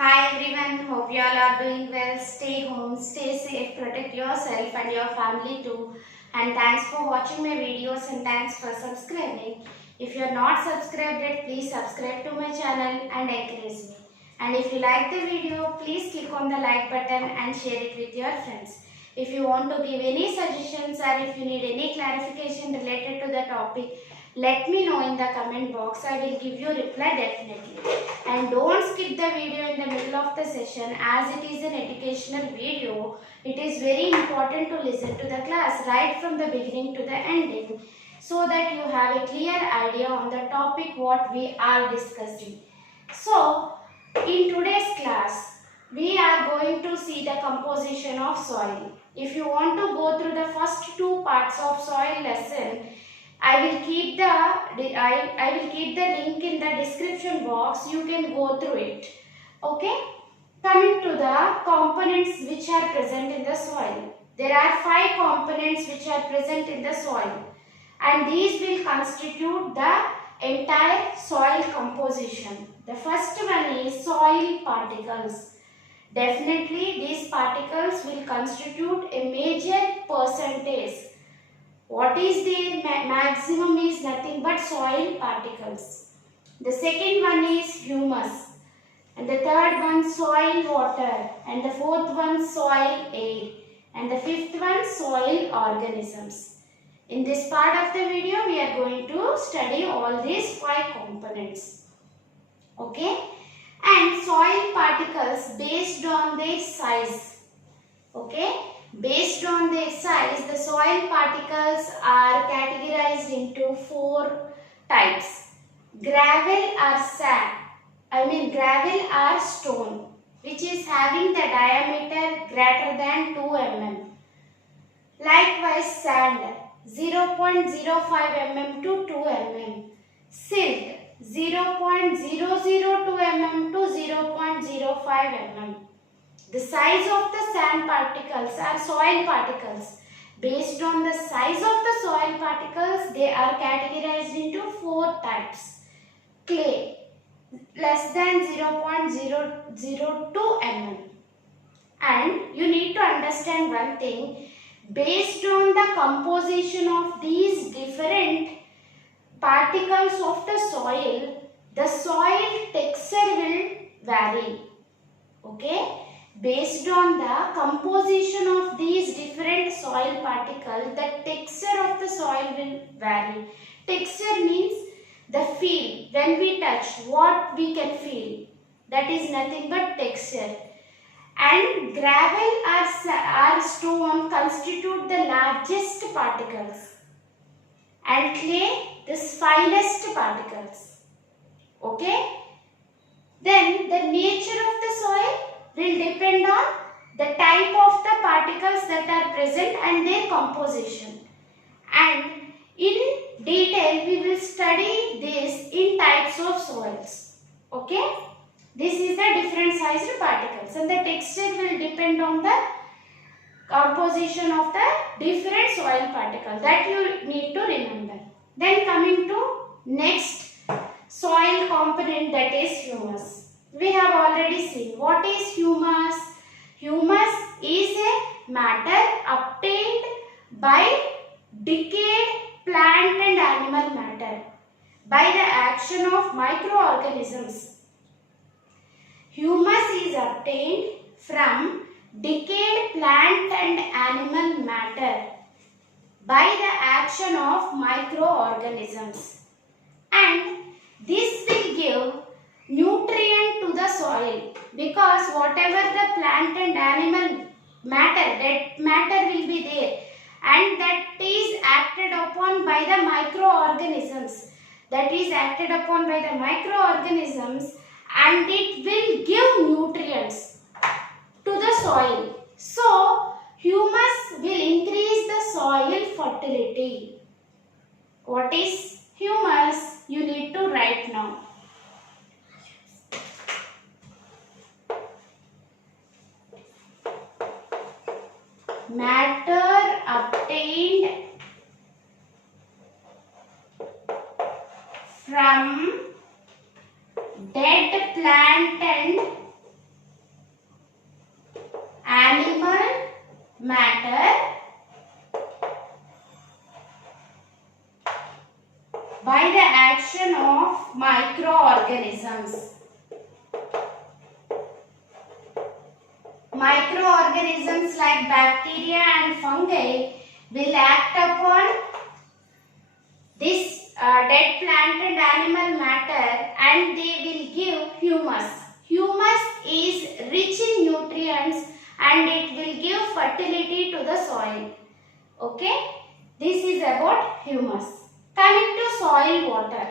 Hi everyone, hope you all are doing well. Stay home, stay safe, protect yourself and your family too. And thanks for watching my videos and thanks for subscribing. If you are not subscribed yet, please subscribe to my channel and encourage me. And if you like the video, please click on the like button and share it with your friends. If you want to give any suggestions or if you need any clarification related to the topic, let me know in the comment box. I will give you reply definitely. And don't skip the video in the middle of the session as it is an educational video. It is very important to listen to the class right from the beginning to the ending so that you have a clear idea on the topic what we are discussing. So, in today's class, we are going to see the composition of soil. If you want to go through the first two parts of soil lesson, I will keep the link in the description box. You can go through it. Okay. Coming to the components which are present in the soil. There are 5 components which are present in the soil, and these will constitute the entire soil composition. The first one is soil particles. Definitely these particles will constitute a major percentage. What is their maximum is nothing but soil particles. The second one is humus, and the third one soil water, and the fourth one soil air, and the fifth one soil organisms. In this part of the video, we are going to study all these 5 components. Okay? And soil particles based on their size. Okay? Based on their size, the soil particles are categorized into 4 types. Gravel or sand, gravel or stone, which is having the diameter greater than 2 mm. Likewise, sand 0.05 mm to 2 mm. Silt 0.002 mm to 0.05 mm. The size of the sand particles are soil particles. Based on the size of the soil particles, they are categorized into 4 types. Clay, less than 0.002 mm. And you need to understand one thing. Based on the composition of these different particles of the soil texture will vary. Okay? Based on the composition of these different soil particles, the texture of the soil will vary. Texture means the feel. When we touch, what we can feel. That is nothing but texture. And gravel or stone constitute the largest particles. And clay, the finest particles. Okay? Then the nature of the soil will depend on the type of the particles that are present and their composition. And in detail, we will study this in types of soils. Okay? This is the different sized particles, and the texture will depend on the composition of the different soil particles. That you need to remember. Then coming to next soil component, that is humus. We have already seen what is humus. Humus is a matter obtained by decayed plant and animal matter by the action of microorganisms. Humus is obtained from decayed plant and animal matter by the action of microorganisms, and this will give nutrient to the soil, because whatever the plant and animal matter, that matter will be there, and that is acted upon by the microorganisms, and it will give nutrients to the soil. So humus will increase the soil fertility. What is humus? You need to write now. Matter obtained from dead plant and animal matter by the action of microorganisms. Microorganisms like bacteria and fungi will act upon this dead plant and animal matter, and they will give humus. Humus is rich in nutrients and it will give fertility to the soil. Okay, this is about humus. Coming to soil water.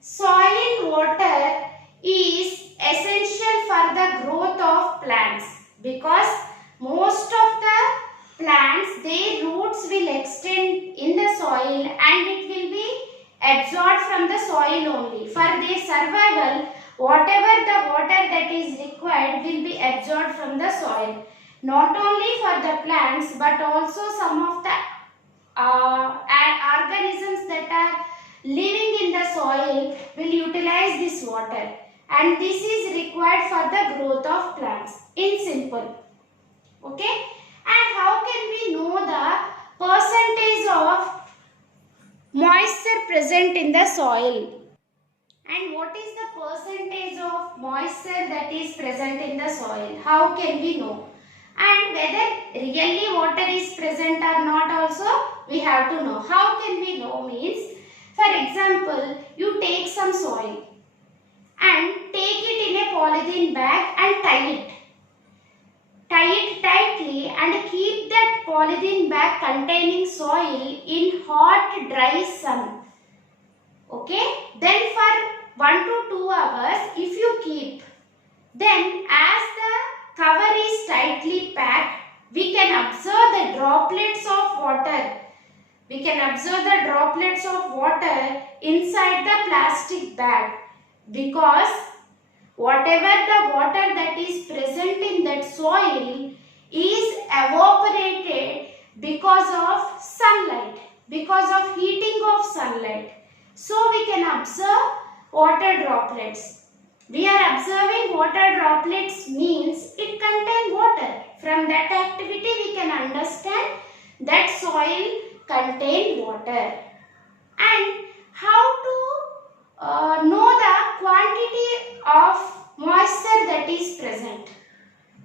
Soil water is essential for the growth of plants because most of the plants, their roots will extend in the soil and it will be absorbed from the soil only. For their survival, whatever the water that is required will be absorbed from the soil. Not only for the plants but also some of the organisms that are living in the soil will utilize this water, and this is required for the growth of plants in simple. Okay, and how can we know the percentage of moisture present in the soil, and what is the percentage of moisture that is present in the soil? How can we know? And whether really water is present or not also we have to know. How can we know means, for example, you take some soil and take it in a polythene bag and tie it. Tie it tightly and keep that polythene bag containing soil in hot dry sun. Okay, then for 1 to 2 hours if you keep, then as the cover is tightly packed, we can observe the droplets of water. We can observe the droplets of water inside the plastic bag, because whatever the water that is present in that soil is evaporated because of sunlight, because of heating of sunlight. So we can observe water droplets. We are observing water droplets means it contains water. From that activity we can understand that soil contains water. And how to know the quantity of moisture that is present?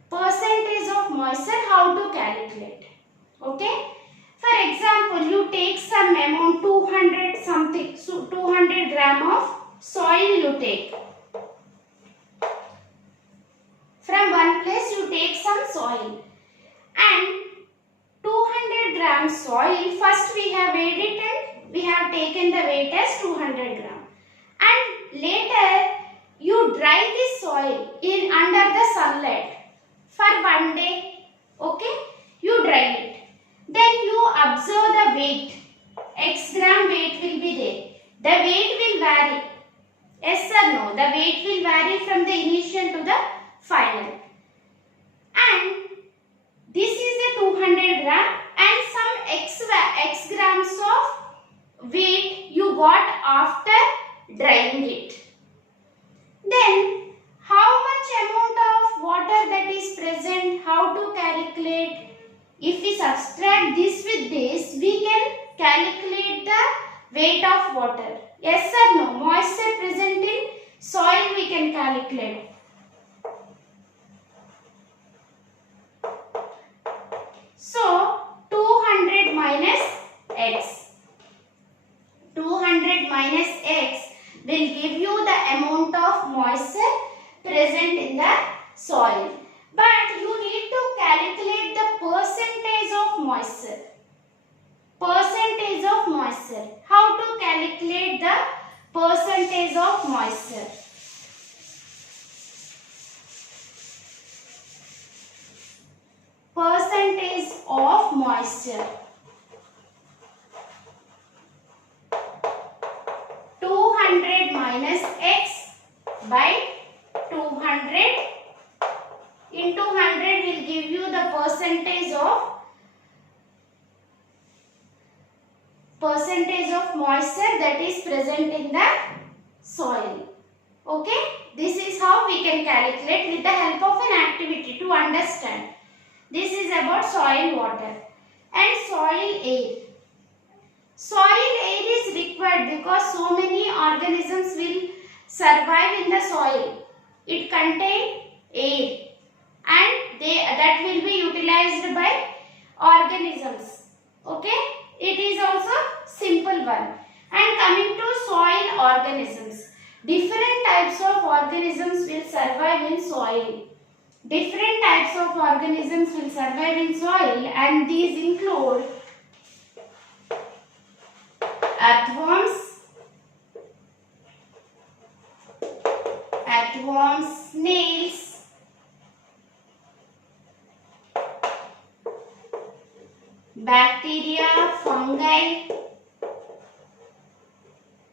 Percentage of moisture, how to calculate? Okay. For example, you take some amount 200 something, so 200 gram of soil you take. From one place you take some soil, and 200 grams soil, first we have weighed it and we have taken the weight as 200 gram, and later you dry this soil in under the sunlight for 1 day. Okay, you dry it, then you observe the weight. X gram weight will be there. The weight will vary. Yes or no? The weight will vary from the initial to the final. And this is a 200 gram and some x grams of weight you got after drying it. Then how much amount of water that is present, how to calculate? If we subtract this with this, we can calculate the weight of water. Yes or no? Moisture present in soil we can calculate. So 200 minus x. 200 minus x will give you the amount of moisture present in the soil. But you need to calculate the percentage of moisture. Percentage of moisture. How to calculate the percentage of moisture? Percentage of moisture. 200 minus x by 200 into 100 will give you the percentage of moisture that is present in the soil. Okay, this is how how we can calculate with the help of an activity to understand. This is about soil water and soil air. Soil air is required because so many organisms will survive in the soil. It contains air and that will be utilized by organisms. Okay, it is also simple one. And coming to soil organisms, different types of organisms will survive in soil. Different types of organisms will survive in soil, and these include earthworms, snails, bacteria, fungi,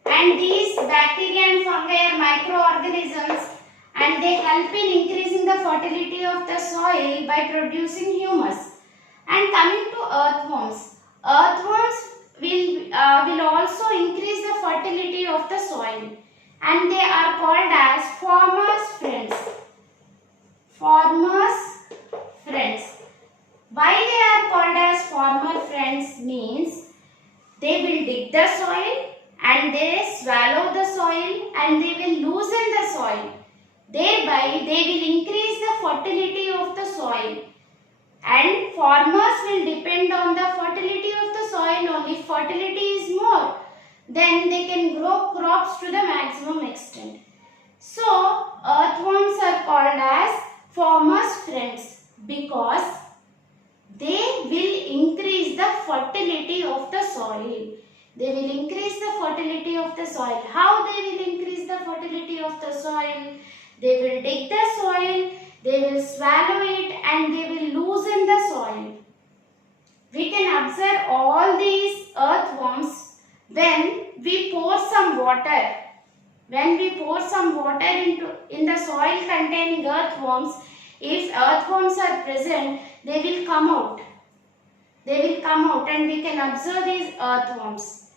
and these bacteria and fungi are microorganisms and they help in increasing the fertility of the soil by producing humus. And coming to earthworms, earthworms will also increase the fertility of the soil and they are called as farmers' friends. Farmers' friends. Why they are called as farmer friends means they will dig the soil and they swallow the soil and they will loosen the soil. Thereby they will increase the fertility of the soil. And farmers will depend on the fertility of the soil only. If fertility is more, then they can grow crops to the maximum extent. So, earthworms are called as farmers' friends because they will increase the fertility of the soil. They will increase the fertility of the soil. How they will increase the fertility of the soil? They will dig the soil, they will swallow it and they will loosen the soil. We can observe all these earthworms when we pour some water. When we pour some water in the soil containing earthworms, if earthworms are present, they will come out. They will come out and we can observe these earthworms.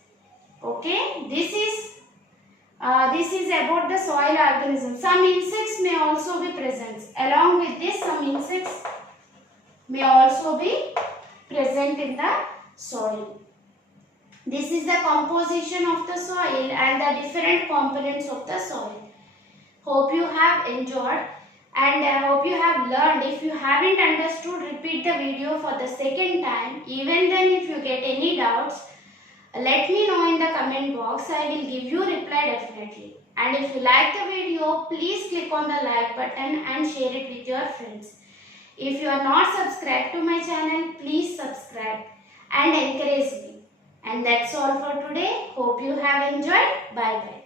Okay, this is about the soil organisms. Some insects may also be present. Along with this, some insects may also be present in the soil. This is the composition of the soil and the different components of the soil. Hope you have enjoyed and I hope you have learned. If you haven't understood, repeat the video for the second time. Even then, if you get any doubts, let me know in the comment box. I will give you reply definitely. And if you like the video, please click on the like button and share it with your friends. If you are not subscribed to my channel, please subscribe and encourage me. And that's all for today. Hope you have enjoyed. Bye bye.